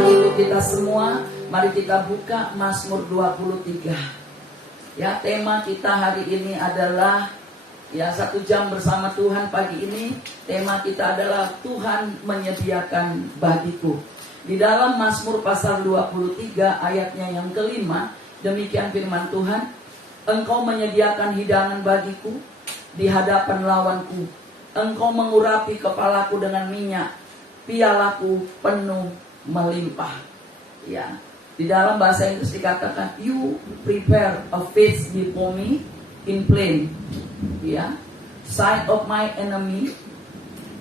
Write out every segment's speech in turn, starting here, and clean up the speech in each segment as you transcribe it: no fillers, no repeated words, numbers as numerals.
Tuhan hidup kita semua. Mari kita buka Mazmur 23. Ya, tema kita hari ini adalah 1 jam bersama Tuhan pagi ini. Tema kita adalah Tuhan menyediakan bagiku. Di dalam Mazmur pasal 23 ayatnya yang kelima, demikian firman Tuhan, Engkau menyediakan hidangan bagiku di hadapan lawanku. Engkau mengurapi kepalaku dengan minyak, pialaku penuh melimpah. Ya, di dalam bahasa Inggris dikatakan, You prepare a feast before me in plain. Ya, sight of my enemy.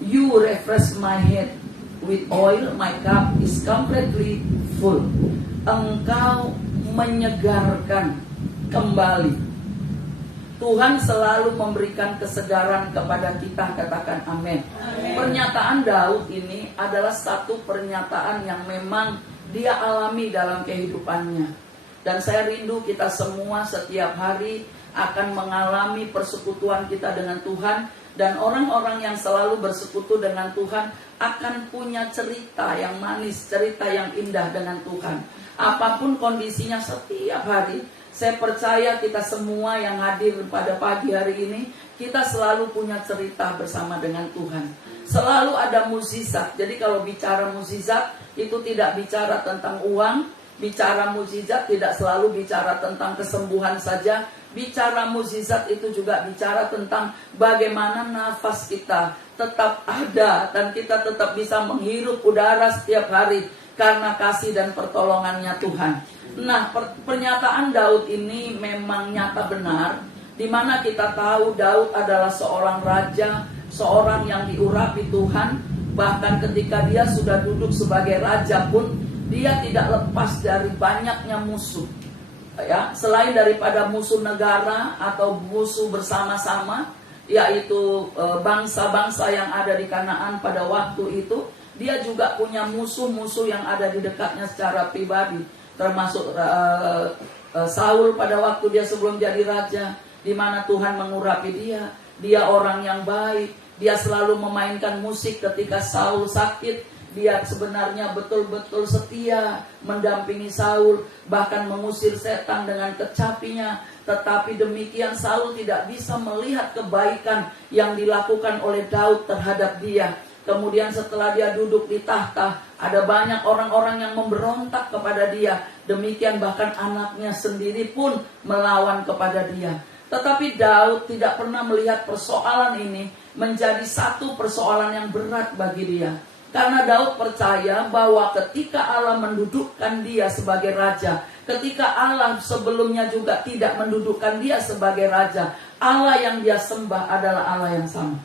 You refresh my head with oil. My cup is completely full. Engkau menyegarkan kembali. Tuhan selalu memberikan kesegaran kepada kita, katakan amin. Pernyataan Daud ini adalah satu pernyataan yang memang dia alami dalam kehidupannya. Dan saya rindu kita semua setiap hari akan mengalami persekutuan kita dengan Tuhan. Dan orang-orang yang selalu bersekutu dengan Tuhan akan punya cerita yang manis, cerita yang indah dengan Tuhan. Apapun kondisinya setiap hari, saya percaya kita semua yang hadir pada pagi hari ini, kita selalu punya cerita bersama dengan Tuhan. Selalu ada mukjizat. Jadi kalau bicara mukjizat, itu tidak bicara tentang uang. Bicara mukjizat tidak selalu bicara tentang kesembuhan saja. Bicara mukjizat itu juga bicara tentang bagaimana nafas kita tetap ada dan kita tetap bisa menghirup udara setiap hari karena kasih dan pertolongannya Tuhan. Nah, pernyataan Daud ini memang nyata benar, di mana kita tahu Daud adalah seorang raja, seorang yang diurapi Tuhan. Bahkan ketika dia sudah duduk sebagai raja pun, dia tidak lepas dari banyaknya musuh. Ya, selain daripada musuh negara atau musuh bersama-sama, yaitu bangsa-bangsa yang ada di Kanaan pada waktu itu, dia juga punya musuh-musuh yang ada di dekatnya secara pribadi. Termasuk Saul pada waktu dia sebelum jadi raja, di mana Tuhan mengurapi dia. Dia orang yang baik. Dia selalu memainkan musik ketika Saul sakit. Dia sebenarnya betul-betul setia mendampingi Saul, bahkan mengusir setan dengan kecapinya. Tetapi demikian Saul tidak bisa melihat kebaikan yang dilakukan oleh Daud terhadap dia. Kemudian setelah dia duduk di tahta, ada banyak orang-orang yang memberontak kepada dia. Demikian bahkan anaknya sendiri pun melawan kepada dia. Tetapi Daud tidak pernah melihat persoalan ini menjadi satu persoalan yang berat bagi dia. Karena Daud percaya bahwa ketika Allah mendudukkan dia sebagai raja, ketika Allah sebelumnya juga tidak mendudukkan dia sebagai raja, Allah yang dia sembah adalah Allah yang sama.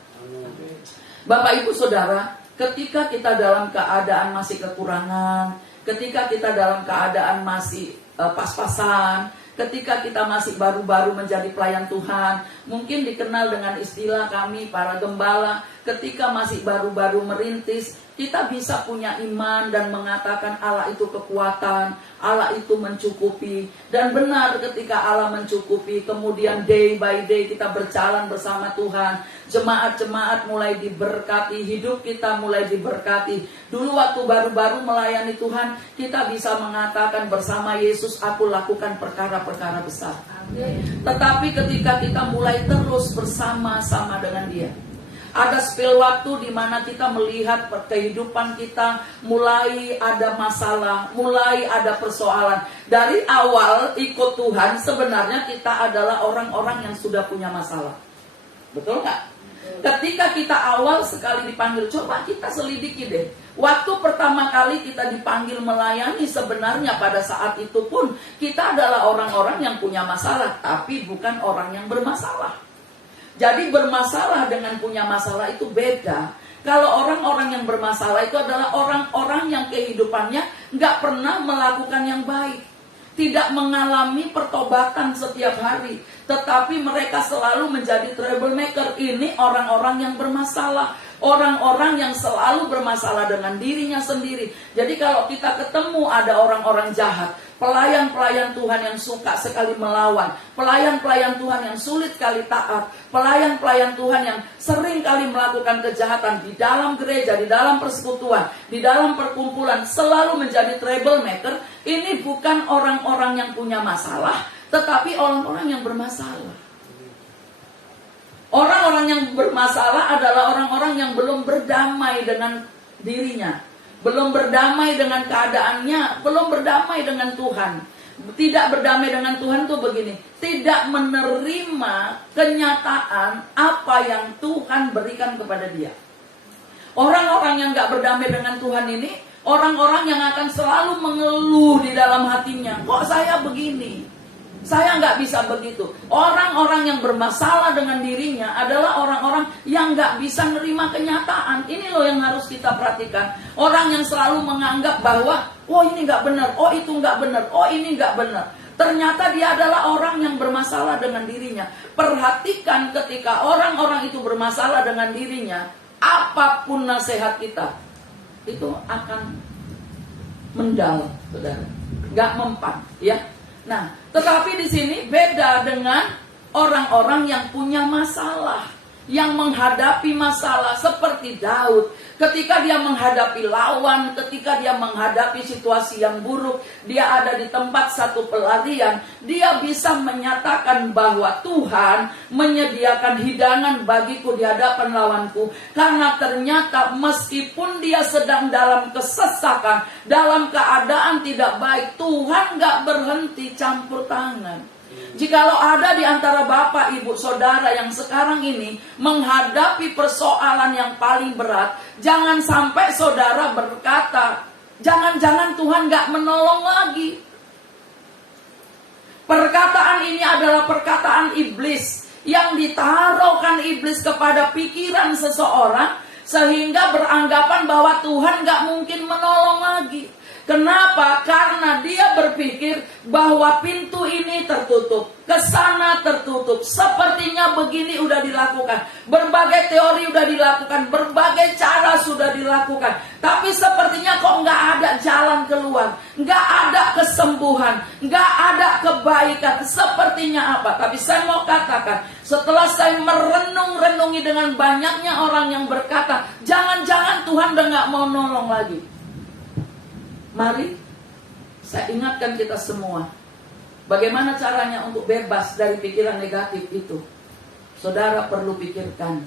Bapak Ibu Saudara, ketika kita dalam keadaan masih kekurangan, ketika kita dalam keadaan masih pas-pasan, ketika kita masih baru-baru menjadi pelayan Tuhan, mungkin dikenal dengan istilah kami para gembala, ketika masih baru-baru merintis, kita bisa punya iman dan mengatakan Allah itu kekuatan, Allah itu mencukupi. Dan benar ketika Allah mencukupi, kemudian day by day kita berjalan bersama Tuhan. Jemaat-jemaat mulai diberkati, hidup kita mulai diberkati. Dulu waktu baru-baru melayani Tuhan, kita bisa mengatakan bersama Yesus, aku lakukan perkara-perkara besar. Tetapi ketika kita mulai terus bersama-sama dengan Dia, ada spil waktu di mana kita melihat kehidupan kita mulai ada masalah, mulai ada persoalan. Dari awal ikut Tuhan sebenarnya kita adalah orang-orang yang sudah punya masalah. Betul nggak? Ketika kita awal sekali dipanggil, coba kita selidiki deh. Waktu pertama kali kita dipanggil melayani, sebenarnya pada saat itu pun kita adalah orang-orang yang punya masalah, tapi bukan orang yang bermasalah. Jadi bermasalah dengan punya masalah itu beda. Kalau orang-orang yang bermasalah itu adalah orang-orang yang kehidupannya nggak pernah melakukan yang baik, tidak mengalami pertobatan setiap hari, tetapi mereka selalu menjadi troublemaker. Ini orang-orang yang bermasalah, orang-orang yang selalu bermasalah dengan dirinya sendiri. Jadi kalau kita ketemu ada orang-orang jahat, pelayan-pelayan Tuhan yang suka sekali melawan, pelayan-pelayan Tuhan yang sulit kali taat, pelayan-pelayan Tuhan yang sering kali melakukan kejahatan di dalam gereja, di dalam persekutuan, di dalam perkumpulan, selalu menjadi troublemaker. Ini bukan orang-orang yang punya masalah, tetapi orang-orang yang bermasalah. Orang-orang yang bermasalah adalah orang-orang yang belum berdamai dengan dirinya, belum berdamai dengan keadaannya, belum berdamai dengan Tuhan. Tidak berdamai dengan Tuhan itu begini, tidak menerima kenyataan apa yang Tuhan berikan kepada dia. Orang-orang yang gak berdamai dengan Tuhan ini, orang-orang yang akan selalu mengeluh di dalam hatinya, kok saya begini, saya nggak bisa begitu. Orang-orang yang bermasalah dengan dirinya adalah orang-orang yang nggak bisa menerima kenyataan. Ini loh yang harus kita perhatikan. Orang yang selalu menganggap bahwa, oh ini nggak benar, oh itu nggak benar, oh ini nggak benar. Ternyata dia adalah orang yang bermasalah dengan dirinya. Perhatikan ketika orang-orang itu bermasalah dengan dirinya, apapun nasihat kita, itu akan mendal, saudara. Nggak mempan, ya. Nah, tetapi di sini beda dengan orang-orang yang punya masalah, yang menghadapi masalah seperti Daud. Ketika dia menghadapi lawan, ketika dia menghadapi situasi yang buruk, dia ada di tempat satu pelarian, dia bisa menyatakan bahwa Tuhan menyediakan hidangan bagiku di hadapan lawanku. Karena ternyata meskipun dia sedang dalam kesesakan, dalam keadaan tidak baik, Tuhan gak berhenti campur tangan. Jikalau ada di antara bapak, ibu, saudara yang sekarang ini menghadapi persoalan yang paling berat, jangan sampai saudara berkata, jangan-jangan Tuhan gak menolong lagi. Perkataan ini adalah perkataan iblis, yang ditaruhkan iblis kepada pikiran seseorang, sehingga beranggapan bahwa Tuhan gak mungkin menolong lagi. Kenapa? Karena dia berpikir bahwa pintu ini tertutup, kesana tertutup, sepertinya begini udah dilakukan, berbagai teori udah dilakukan, berbagai cara sudah dilakukan, tapi sepertinya kok nggak ada jalan keluar, nggak ada kesembuhan, nggak ada kebaikan. Sepertinya apa? Tapi saya mau katakan, setelah saya merenung-renungi dengan banyaknya orang yang berkata, jangan-jangan Tuhan udah nggak mau nolong lagi. Mari saya ingatkan kita semua, bagaimana caranya untuk bebas dari pikiran negatif itu. Saudara perlu pikirkan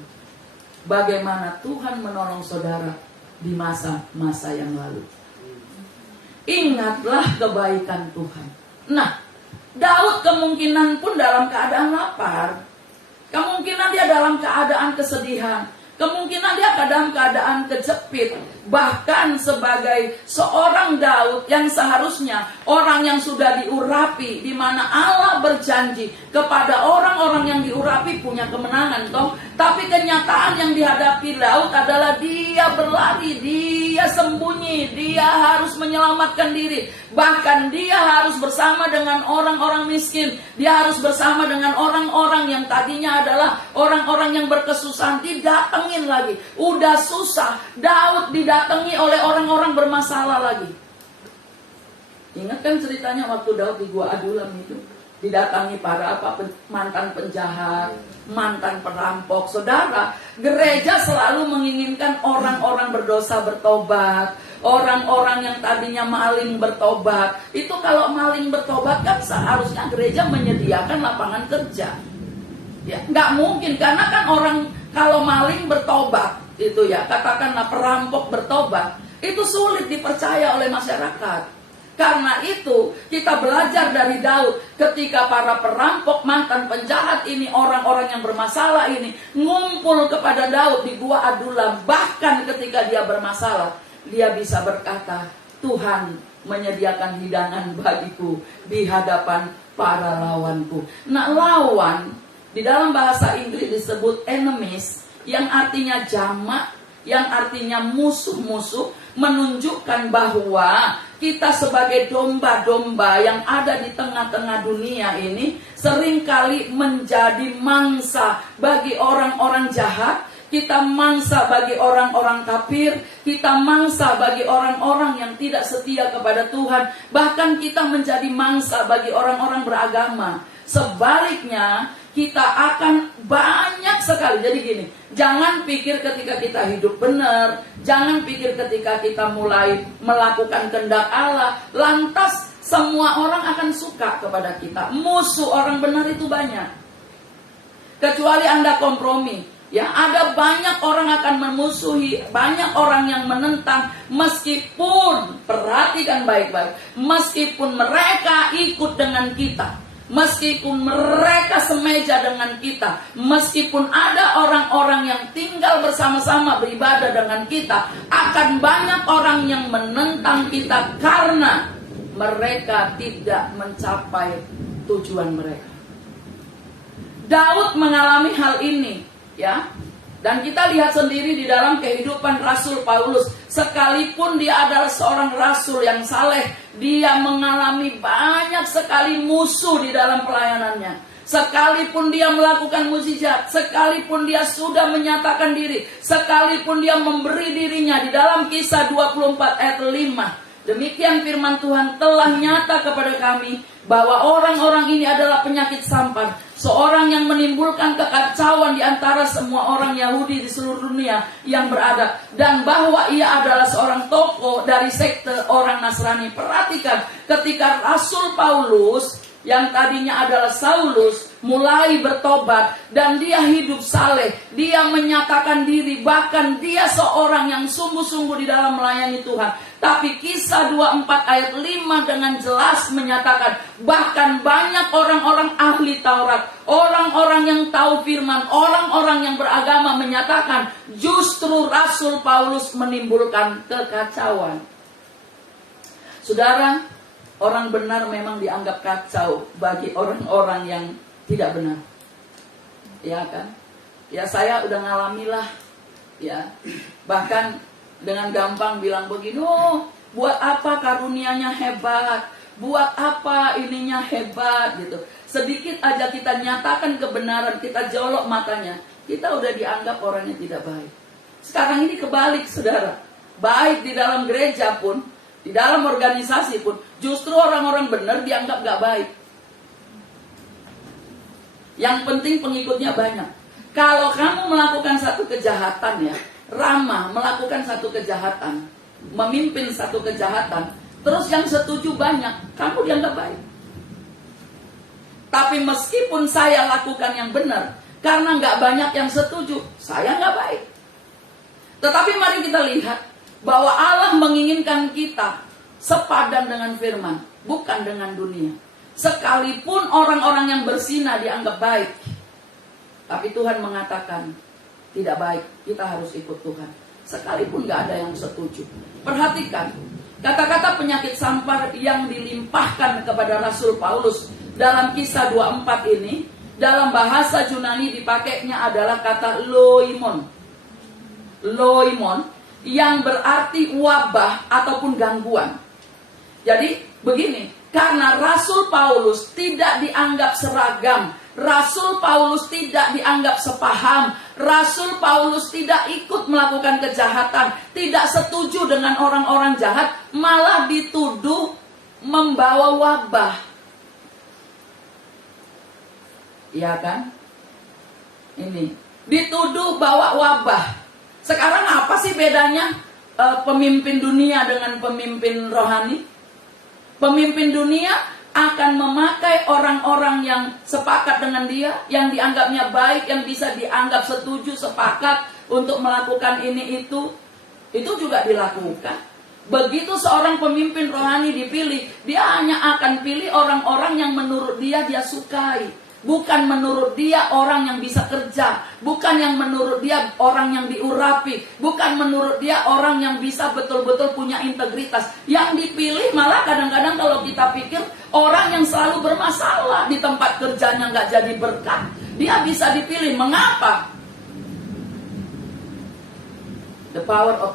bagaimana Tuhan menolong saudara di masa-masa yang lalu. Ingatlah kebaikan Tuhan. Nah, Daud kemungkinan pun dalam keadaan lapar, kemungkinan dia dalam keadaan kesedihan, kemungkinan dia dalam keadaan kejepit. Bahkan sebagai seorang Daud yang seharusnya orang yang sudah diurapi, di mana Allah berjanji kepada orang-orang yang diurapi punya kemenangan, toh. Tapi kenyataan yang dihadapi Daud adalah dia berlari, dia sembunyi, dia harus menyelamatkan diri. Bahkan dia harus bersama dengan orang-orang miskin, dia harus bersama dengan orang-orang yang tadinya adalah orang-orang yang berkesusahan, didatengin lagi. Udah susah, Daud didatangi oleh orang-orang bermasalah lagi. Ingat kan ceritanya waktu Daud di Gua Adulam itu, didatangi para mantan penjahat, mantan perampok. Saudara, gereja selalu menginginkan orang-orang berdosa bertobat, orang-orang yang tadinya maling bertobat. Itu kalau maling bertobat kan seharusnya gereja menyediakan lapangan kerja. Ya, nggak mungkin, karena kan orang kalau maling bertobat itu ya, katakanlah perampok bertobat, itu sulit dipercaya oleh masyarakat. Karena itu kita belajar dari Daud, ketika para perampok, mantan penjahat ini, orang-orang yang bermasalah ini ngumpul kepada Daud di Gua Adulam. Bahkan ketika dia bermasalah, dia bisa berkata, Tuhan menyediakan hidangan bagiku di hadapan para lawanku. Nah, lawan di dalam bahasa Inggris disebut enemies, yang artinya jamak, yang artinya musuh-musuh, menunjukkan bahwa kita sebagai domba-domba yang ada di tengah-tengah dunia ini seringkali menjadi mangsa bagi orang-orang jahat. Kita mangsa bagi orang-orang kafir, kita mangsa bagi orang-orang yang tidak setia kepada Tuhan, bahkan kita menjadi mangsa bagi orang-orang beragama. Sebaliknya, kita akan banyak sekali. Jadi gini, jangan pikir ketika kita hidup benar, jangan pikir ketika kita mulai melakukan kehendak Allah, lantas semua orang akan suka kepada kita. Musuh orang benar itu banyak. Kecuali Anda kompromi. Ya, ada banyak orang akan memusuhi, banyak orang yang menentang, meskipun, perhatikan baik-baik, meskipun mereka ikut dengan kita, meskipun mereka semeja dengan kita, meskipun ada orang-orang yang tinggal bersama-sama beribadah dengan kita, akan banyak orang yang menentang kita karena mereka tidak mencapai tujuan mereka. Daud mengalami hal ini, ya. Dan kita lihat sendiri di dalam kehidupan Rasul Paulus, sekalipun dia adalah seorang rasul yang saleh, dia mengalami banyak sekali musuh di dalam pelayanannya. Sekalipun dia melakukan mukjizat, sekalipun dia sudah menyatakan diri, sekalipun dia memberi dirinya di dalam Kisah 24 ayat 5. Demikian firman Tuhan telah nyata kepada kami bahwa orang-orang ini adalah penyakit sampar, seorang yang menimbulkan kekacauan di antara semua orang Yahudi di seluruh dunia yang beradab, dan bahwa ia adalah seorang tokoh dari sekte orang Nasrani. Perhatikan, ketika Rasul Paulus yang tadinya adalah Saulus mulai bertobat dan dia hidup saleh, dia menyatakan diri, bahkan dia seorang yang sungguh-sungguh di dalam melayani Tuhan. Tapi Kisah 24 ayat 5 dengan jelas menyatakan, bahkan banyak orang-orang ahli Taurat, orang-orang yang tahu firman, orang-orang yang beragama menyatakan justru Rasul Paulus menimbulkan kekacauan. Saudara, orang benar memang dianggap kacau bagi orang-orang yang tidak benar. Ya kan? Ya, saya udah ngalamilah. Ya. Bahkan dengan gampang bilang begini, oh, buat apa karunianya hebat? Buat apa ininya hebat gitu. Sedikit aja kita nyatakan kebenaran, kita jolok matanya, kita udah dianggap orang yang tidak baik. Sekarang ini kebalik, saudara. Baik di dalam gereja pun, di dalam organisasi pun, justru orang-orang benar dianggap gak baik. Yang penting pengikutnya banyak. Kalau kamu melakukan satu kejahatan, ya, Rama melakukan satu kejahatan, memimpin satu kejahatan, terus yang setuju banyak, kamu dianggap baik. Tapi meskipun saya lakukan yang benar, karena gak banyak yang setuju, saya gak baik. Tetapi mari kita lihat bahwa Allah menginginkan kita sepadan dengan firman, bukan dengan dunia. Sekalipun orang-orang yang bersinah dianggap baik, tapi Tuhan mengatakan tidak baik, kita harus ikut Tuhan. Sekalipun gak ada yang setuju. Perhatikan, kata-kata penyakit sampar yang dilimpahkan kepada Rasul Paulus dalam Kisah 24 ini, dalam bahasa Yunani dipakainya adalah kata loimon. Loimon, yang berarti wabah ataupun gangguan. Jadi begini, karena Rasul Paulus tidak dianggap seragam, Rasul Paulus tidak dianggap sepaham, Rasul Paulus tidak ikut melakukan kejahatan, tidak setuju dengan orang-orang jahat, malah dituduh membawa wabah. Iya kan? Ini dituduh bawa wabah. Sekarang apa sih bedanya pemimpin dunia dengan pemimpin rohani? Pemimpin dunia akan memakai orang-orang yang sepakat dengan dia, yang dianggapnya baik, yang bisa dianggap setuju, sepakat untuk melakukan ini itu juga dilakukan. Begitu seorang pemimpin rohani dipilih, dia hanya akan pilih orang-orang yang menurut dia sukai. Bukan menurut dia orang yang bisa kerja, bukan yang menurut dia orang yang diurapi, bukan menurut dia orang yang bisa betul-betul punya integritas. Yang dipilih malah kadang-kadang kalau kita pikir orang yang selalu bermasalah di tempat kerjanya gak jadi berkat. Dia bisa dipilih, mengapa? The power of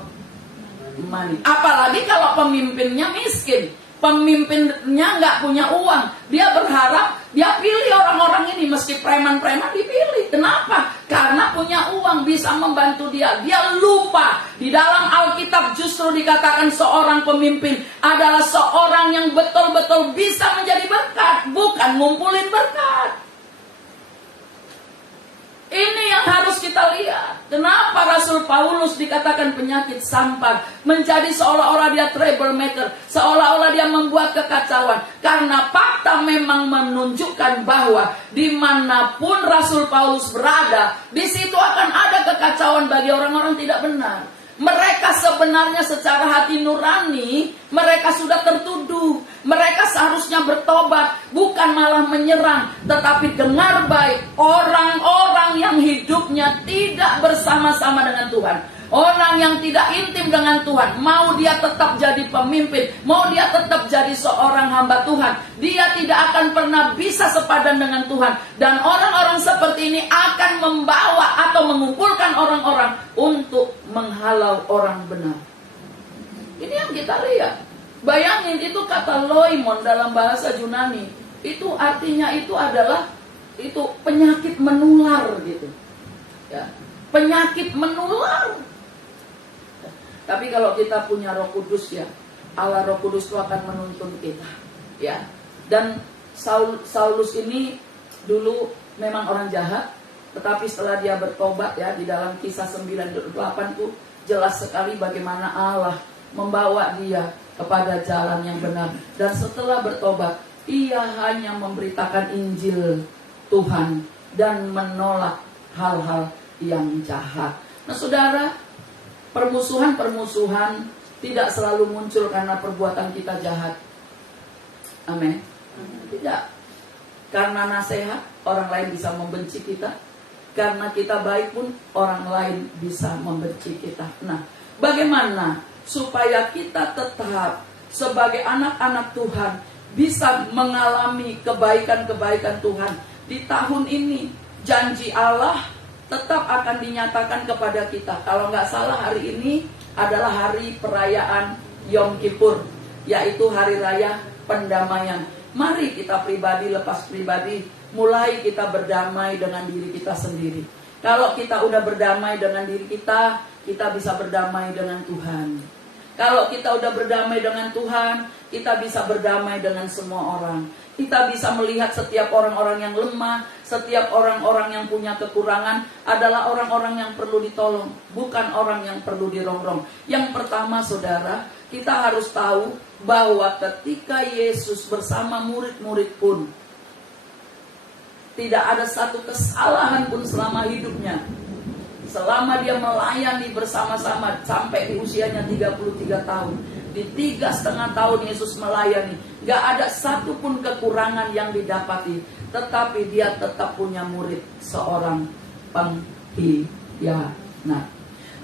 money. Apalagi kalau pemimpinnya miskin, pemimpinnya nggak punya uang, dia berharap dia pilih orang-orang ini, meski preman-preman dipilih. Kenapa? Karena punya uang bisa membantu dia. Dia lupa di dalam Alkitab justru dikatakan seorang pemimpin adalah seorang yang betul-betul bisa menjadi berkat, bukan ngumpulin berkat. Ini yang harus kita lihat. Kenapa Rasul Paulus dikatakan penyakit sampar, menjadi seolah-olah dia troublemaker, seolah-olah dia membuat kekacauan. Karena fakta memang menunjukkan bahwa dimanapun Rasul Paulus berada, di situ akan ada kekacauan bagi orang-orang tidak benar. Mereka sebenarnya secara hati nurani, mereka sudah tertuduh. Mereka seharusnya bertobat, bukan malah menyerang. Tetapi dengar baik, orang-orang yang hidupnya tidak bersama-sama dengan Tuhan, orang yang tidak intim dengan Tuhan, mau dia tetap jadi pemimpin, mau dia tetap jadi seorang hamba Tuhan, dia tidak akan pernah bisa sepadan dengan Tuhan. Dan orang-orang seperti ini akan membawa atau mengumpulkan orang-orang untuk menghalau orang benar. Ini yang kita lihat. Bayangin, itu kata loimon dalam bahasa Yunani, itu artinya itu adalah itu penyakit menular gitu. Ya, penyakit menular. Tapi kalau kita punya Roh Kudus, ya, Allah Roh Kudus itu akan menuntun kita, ya. Dan Saulus ini dulu memang orang jahat, tetapi setelah dia bertobat, ya, di dalam Kisah 9:8 itu jelas sekali bagaimana Allah membawa dia kepada jalan yang benar. Dan setelah bertobat, ia hanya memberitakan Injil Tuhan dan menolak hal-hal yang jahat. Nah, saudara, permusuhan-permusuhan tidak selalu muncul karena perbuatan kita jahat. Amin. Tidak. Karena nasihat, orang lain bisa membenci kita. Karena kita baik pun, orang lain bisa membenci kita. Nah, bagaimana supaya kita tetap sebagai anak-anak Tuhan bisa mengalami kebaikan-kebaikan Tuhan di tahun ini? Janji Allah tetap akan dinyatakan kepada kita. Kalau nggak salah, hari ini adalah hari perayaan Yom Kippur, yaitu hari raya pendamaian. Mari kita pribadi lepas pribadi, mulai kita berdamai dengan diri kita sendiri. Kalau kita udah berdamai dengan diri kita, kita bisa berdamai dengan Tuhan. Kalau kita udah berdamai dengan Tuhan, kita bisa berdamai dengan semua orang. Kita bisa melihat setiap orang-orang yang lemah, setiap orang-orang yang punya kekurangan adalah orang-orang yang perlu ditolong, bukan orang yang perlu dirongrong. Yang pertama, saudara, kita harus tahu bahwa ketika Yesus bersama murid-murid pun, tidak ada satu kesalahan pun selama hidupnya. Selama dia melayani bersama-sama sampai di usianya 33 tahun. Di 3,5 tahun Yesus melayani, gak ada satu pun kekurangan yang didapati. Tetapi dia tetap punya murid, seorang pengkhianat.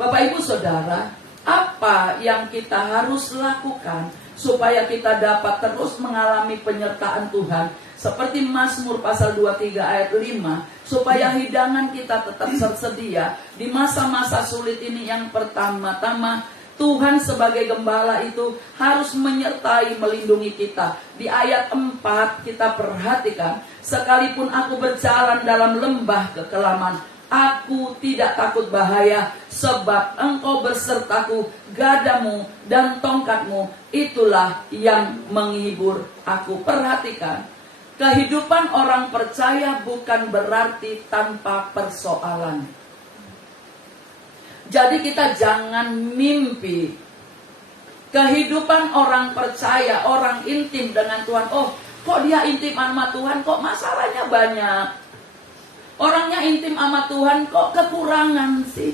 Bapak Ibu Saudara, apa yang kita harus lakukan supaya kita dapat terus mengalami penyertaan Tuhan? Seperti Mazmur pasal 23 ayat 5, supaya hidangan kita tetap tersedia di masa-masa sulit ini. Yang pertama-tama, Tuhan sebagai gembala itu harus menyertai, melindungi kita. Di ayat 4 kita perhatikan, sekalipun aku berjalan dalam lembah kekelaman, aku tidak takut bahaya, sebab engkau bersertaku, gadamu dan tongkatmu, itulah yang menghibur aku. Perhatikan, kehidupan orang percaya bukan berarti tanpa persoalan. Jadi kita jangan mimpi kehidupan orang percaya, orang intim dengan Tuhan. Oh, kok dia intim sama Tuhan, kok masalahnya banyak. Orangnya intim sama Tuhan, kok kekurangan sih.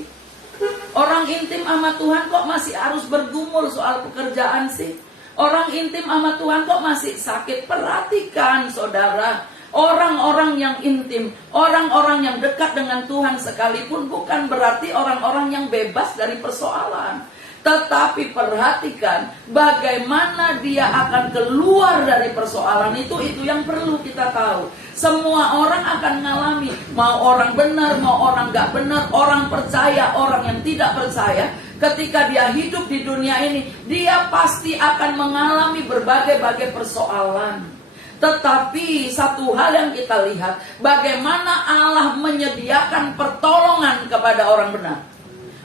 Orang intim sama Tuhan kok masih harus bergumul soal pekerjaan sih. Orang intim sama Tuhan kok masih sakit. Perhatikan saudara, orang-orang yang intim, orang-orang yang dekat dengan Tuhan sekalipun bukan berarti orang-orang yang bebas dari persoalan. Tetapi perhatikan bagaimana dia akan keluar dari persoalan itu yang perlu kita tahu. Semua orang akan mengalami, mau orang benar, mau orang gak benar, orang percaya, orang yang tidak percaya. ketika dia hidup di dunia ini, dia pasti akan mengalami berbagai-bagai persoalan. Tetapi satu hal yang kita lihat, bagaimana Allah menyediakan pertolongan kepada orang benar.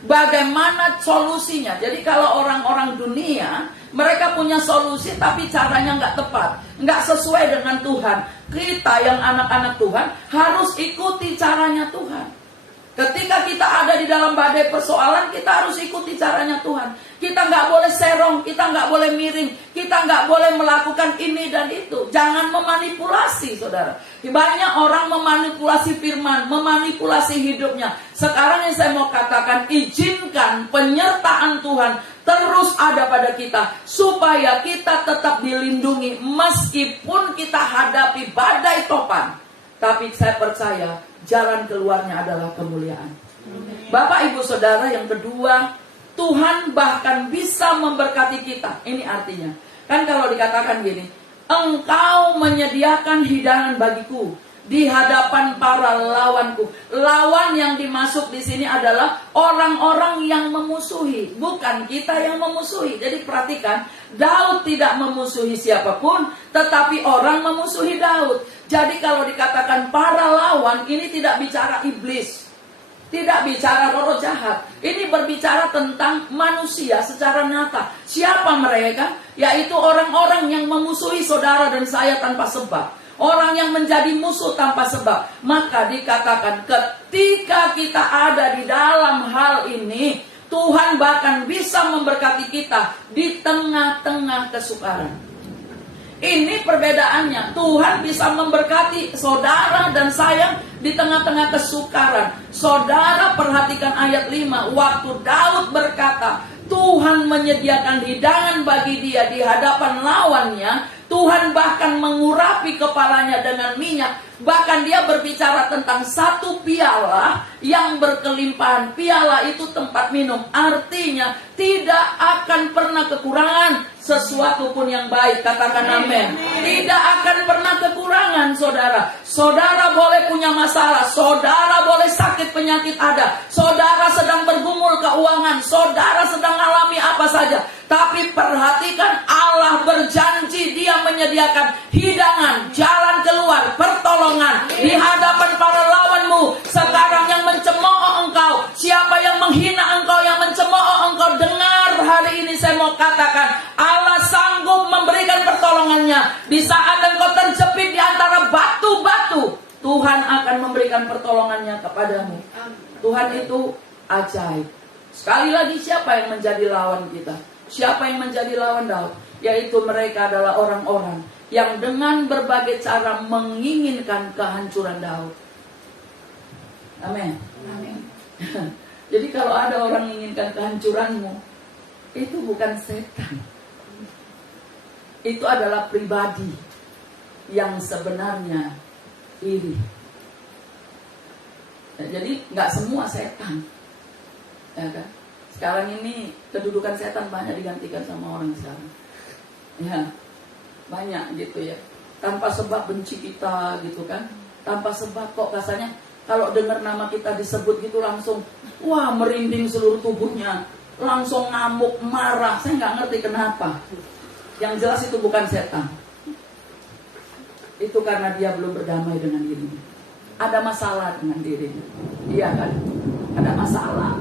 Bagaimana solusinya? Jadi kalau orang-orang dunia, mereka punya solusi tapi caranya nggak tepat, nggak sesuai dengan Tuhan. Kita yang anak-anak Tuhan harus ikuti caranya Tuhan. Ketika kita ada di dalam badai persoalan, kita harus ikuti caranya Tuhan. Kita nggak boleh serong, kita nggak boleh miring, kita nggak boleh melakukan ini dan itu. Jangan memanipulasi, saudara. Banyak orang memanipulasi firman, memanipulasi hidupnya. Sekarang yang saya mau katakan, izinkan penyertaan Tuhan terus ada pada kita, supaya kita tetap dilindungi meskipun kita hadapi badai topan. Tapi saya percaya jalan keluarnya adalah kemuliaan. Bapak ibu saudara, yang kedua, Tuhan bahkan bisa memberkati kita. Ini artinya, kan kalau dikatakan gini, Engkau menyediakan hidangan bagiku di hadapan para lawanku. Lawan yang dimasuk di sini adalah orang-orang yang memusuhi, bukan kita yang memusuhi. Jadi perhatikan, Daud tidak memusuhi siapapun, tetapi orang memusuhi Daud. Jadi kalau dikatakan para lawan, ini tidak bicara iblis, tidak bicara roh jahat. Ini berbicara tentang manusia secara nyata. Siapa mereka? Yaitu orang-orang yang memusuhi saudara dan saya tanpa sebab. Orang yang menjadi musuh tanpa sebab. Maka dikatakan ketika kita ada di dalam hal ini, Tuhan bahkan bisa memberkati kita di tengah-tengah kesukaran. Ini perbedaannya. Tuhan bisa memberkati saudara dan saya di tengah-tengah kesukaran. Saudara perhatikan ayat 5. Waktu Daud berkata, Tuhan menyediakan hidangan bagi dia di hadapan lawannya. Tuhan bahkan mengurapi kepalanya dengan minyak. Bahkan dia berbicara tentang satu piala yang berkelimpahan. Piala itu tempat minum. Artinya tidak akan pernah kekurangan sesuatu pun yang baik. Katakan amin. Tidak akan pernah kekurangan, saudara. Saudara boleh punya masalah. Saudara boleh sakit penyakit ada. Saudara sedang bergumul keuangan. Saudara sedang alami apa saja. Tapi perhatikan, Allah berjanji dia menyediakan hidangan, jalan keluar, pertolongan di hadapan para lawanmu. Sekarang yang mencemooh engkau, siapa yang menghina engkau, yang mencemooh engkau, dengar hari ini saya mau katakan, Allah sanggup memberikan pertolongannya. Di saat engkau terjepit di antara batu-batu, Tuhan akan memberikan pertolongannya kepadamu. Tuhan itu ajaib. Sekali lagi, siapa yang menjadi lawan kita? Siapa yang menjadi lawan Daud? Yaitu mereka adalah orang-orang yang dengan berbagai cara menginginkan kehancuran Daud. Amin. Jadi kalau ada orang menginginkan kehancuranmu, itu bukan setan. Itu adalah pribadi yang sebenarnya iri. Jadi nggak semua setan, ya kan? Sekarang ini kedudukan setan banyak digantikan sama orang sekarang. Ya, banyak gitu ya. Tanpa sebab benci kita gitu kan. Tanpa sebab kok rasanya kalau dengar nama kita disebut gitu langsung wah merinding seluruh tubuhnya. Langsung ngamuk, marah. Saya nggak ngerti kenapa. Yang jelas itu bukan setan. Itu karena dia belum berdamai dengan dirinya. Ada masalah dengan dirinya. Iya kan? Ada masalah.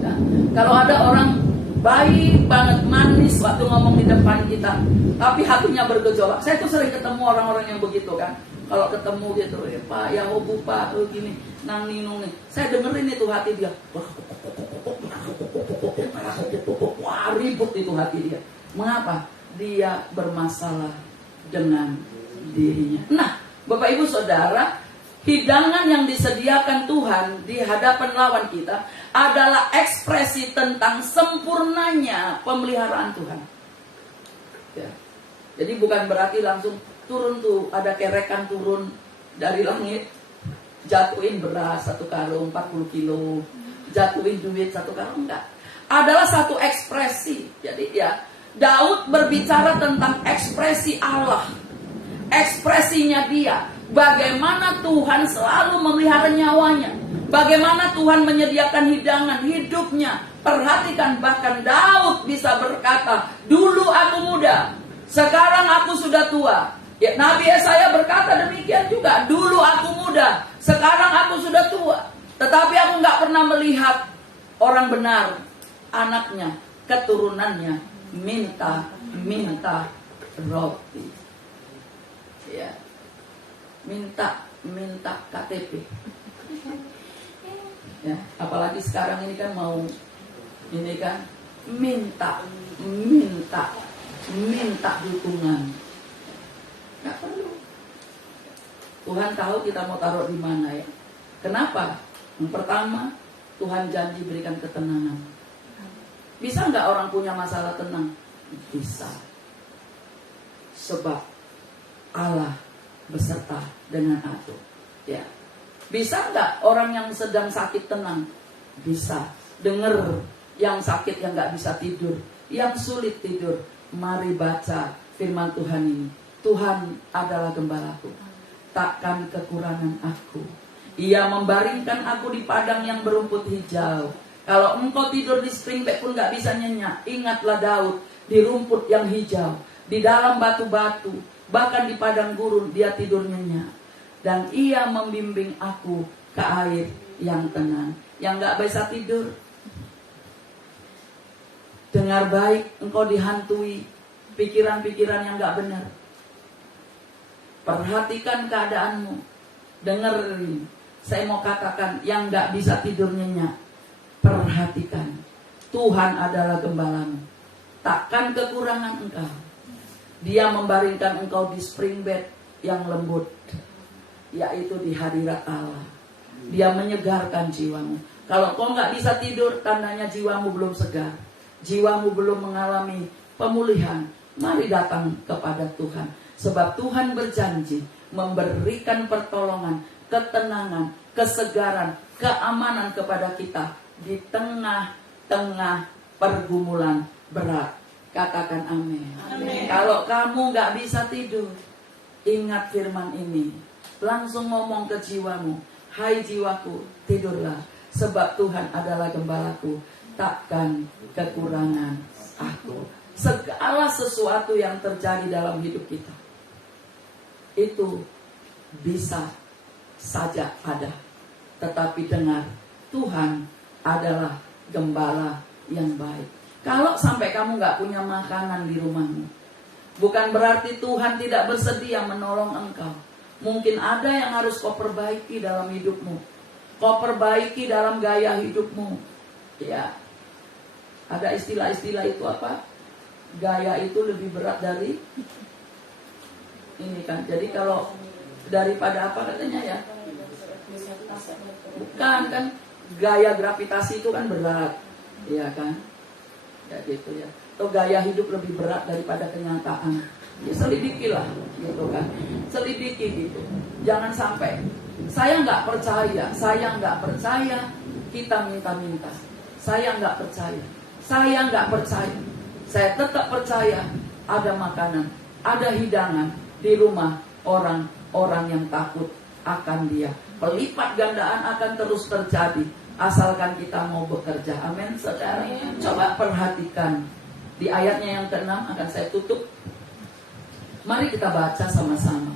Nah, kalau ada orang baik banget, manis waktu ngomong di depan kita, tapi hatinya bergejolak. Saya tuh sering ketemu orang-orang yang begitu kan. Kalau ketemu gitu, ya Pak, ya Bu Pak, gini, nang ninung nih. Saya dengerin itu hati dia. Wah, ribut itu hati dia. Mengapa? Dia bermasalah dengan dirinya. Nah, Bapak Ibu Saudara, hidangan yang disediakan Tuhan di hadapan lawan kita adalah ekspresi tentang sempurnanya pemeliharaan Tuhan. Ya. Jadi bukan berarti langsung turun tuh, ada kerekan turun dari langit, jatuhin beras 1 karung 40 kilo, jatuhin duit 1 karung, enggak. Adalah satu ekspresi. Jadi ya, Daud berbicara tentang ekspresi Allah. Ekspresinya dia. Bagaimana Tuhan selalu memelihara nyawanya. Bagaimana Tuhan menyediakan hidangan hidupnya. Perhatikan, bahkan Daud bisa berkata, dulu aku muda, sekarang aku sudah tua. Ya, Nabi Yesaya berkata demikian juga, dulu aku muda, sekarang aku sudah tua. Tetapi aku gak pernah melihat orang benar, anaknya, keturunannya minta roti. Ya, minta KTP. Ya, apalagi sekarang ini kan mau ini kan minta dukungan. Nggak perlu. Tuhan tahu kita mau taruh di mana ya. Kenapa? Yang pertama, Tuhan janji berikan ketenangan. Bisa nggak orang punya masalah tenang? Bisa. Sebab Allah beserta dengan aku. Ya. Bisa nggak orang yang sedang sakit tenang? Bisa. Dengar yang sakit yang nggak bisa tidur, yang sulit tidur, mari baca firman Tuhan ini. Tuhan adalah gembalaku, takkan kekurangan aku. Ia membaringkan aku di padang yang berumput hijau. Kalau engkau tidur di spring bed pun nggak bisa nyenyak. Ingatlah Daud di rumput yang hijau, di dalam batu-batu, bahkan di padang gurun dia tidur nyenyak. Dan ia membimbing aku ke air yang tenang. Yang gak bisa tidur, dengar baik, engkau dihantui pikiran-pikiran yang gak benar. Perhatikan keadaanmu. Dengerin, saya mau katakan, yang gak bisa tidur nyenyak, perhatikan, Tuhan adalah gembalamu, takkan kekurangan engkau. Dia membaringkan engkau di spring bed yang lembut, yaitu di hadirat Allah. Dia menyegarkan jiwamu. Kalau kau nggak bisa tidur, tandanya jiwamu belum segar, jiwamu belum mengalami pemulihan. Mari datang kepada Tuhan, sebab Tuhan berjanji memberikan pertolongan, ketenangan, kesegaran, keamanan kepada kita di tengah-tengah pergumulan berat. Katakan amin. Kalau kamu nggak bisa tidur, ingat firman ini. Langsung ngomong ke jiwamu, hai jiwaku, tidurlah, sebab Tuhan adalah gembalaku, takkan kekurangan aku. Segala sesuatu yang terjadi dalam hidup kita, itu bisa saja ada. Tetapi dengar, Tuhan adalah gembala yang baik. Kalau sampai kamu gak punya makanan di rumahmu, bukan berarti Tuhan tidak bersedia menolong engkau. Mungkin ada yang harus kau perbaiki dalam hidupmu. Kau perbaiki dalam gaya hidupmu. Ya, ada istilah-istilah itu apa? Gaya itu lebih berat dari ini kan. Jadi kalau daripada apa katanya ya? Bukan kan? Gaya gravitasi itu kan berat, ya kan? Ya gitu ya. Atau gaya hidup lebih berat daripada kenyataan. Ya selidikilah gitu kan. Selidiki gitu. Jangan sampai saya nggak percaya, kita minta-minta. Saya nggak percaya, saya tetap percaya ada makanan, ada hidangan di rumah orang-orang yang takut akan Dia. Pelipat gandaan akan terus terjadi asalkan kita mau bekerja. Amin. Saudara, coba perhatikan di ayatnya yang ke-6 akan saya tutup. Mari kita baca sama-sama.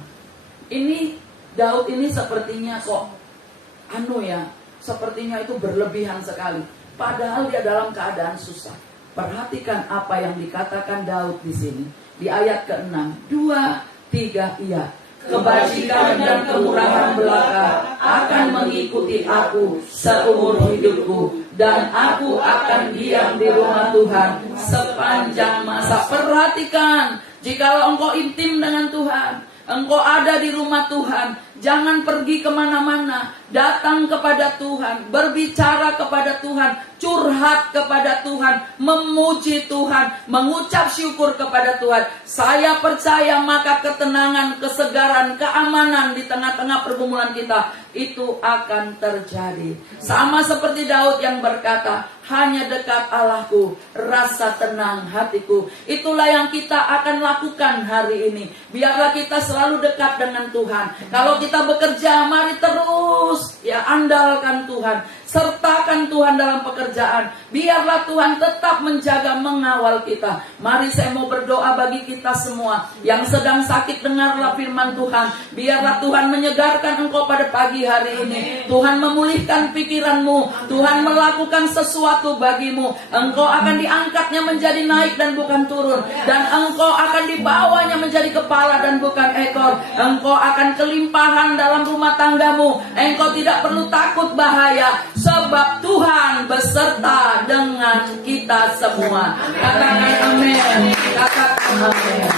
Ini Daud ini sepertinya kok sepertinya itu berlebihan sekali. Padahal dia dalam keadaan susah. Perhatikan apa yang dikatakan Daud di sini. Di ayat ke-6, 2, 3, iya. Kebajikan dan kemurahan belaka akan mengikuti aku seumur hidupku, dan aku akan diam di rumah Tuhan sepanjang masa. Perhatikan, jikalau engkau intim dengan Tuhan, engkau ada di rumah Tuhan, jangan pergi kemana-mana, datang kepada Tuhan, berbicara kepada Tuhan, curhat kepada Tuhan, memuji Tuhan, mengucap syukur kepada Tuhan. Saya percaya maka ketenangan, kesegaran, keamanan di tengah-tengah pergumulan kita itu akan terjadi. Sama seperti Daud yang berkata, hanya dekat Allahku, rasa tenang hatiku. Itulah yang kita akan lakukan hari ini. Biarlah kita selalu dekat dengan Tuhan. Kalau kita bekerja, mari terus ya andalkan Tuhan, sertakan Tuhan dalam pekerjaan. Biarlah Tuhan tetap menjaga, mengawal kita. Mari saya mau berdoa bagi kita semua yang sedang sakit, dengarlah firman Tuhan. Biarlah Tuhan menyegarkan engkau pada pagi hari ini. Tuhan memulihkan pikiranmu, Tuhan melakukan sesuatu bagimu. Engkau akan diangkatnya menjadi naik dan bukan turun, dan engkau akan dibawanya menjadi kepala dan bukan ekor. Engkau akan kelimpahan dalam rumah tanggamu. Engkau tidak perlu takut bahaya, sebab Tuhan beserta dengan kita semua. Katakan amin. Katakan amin.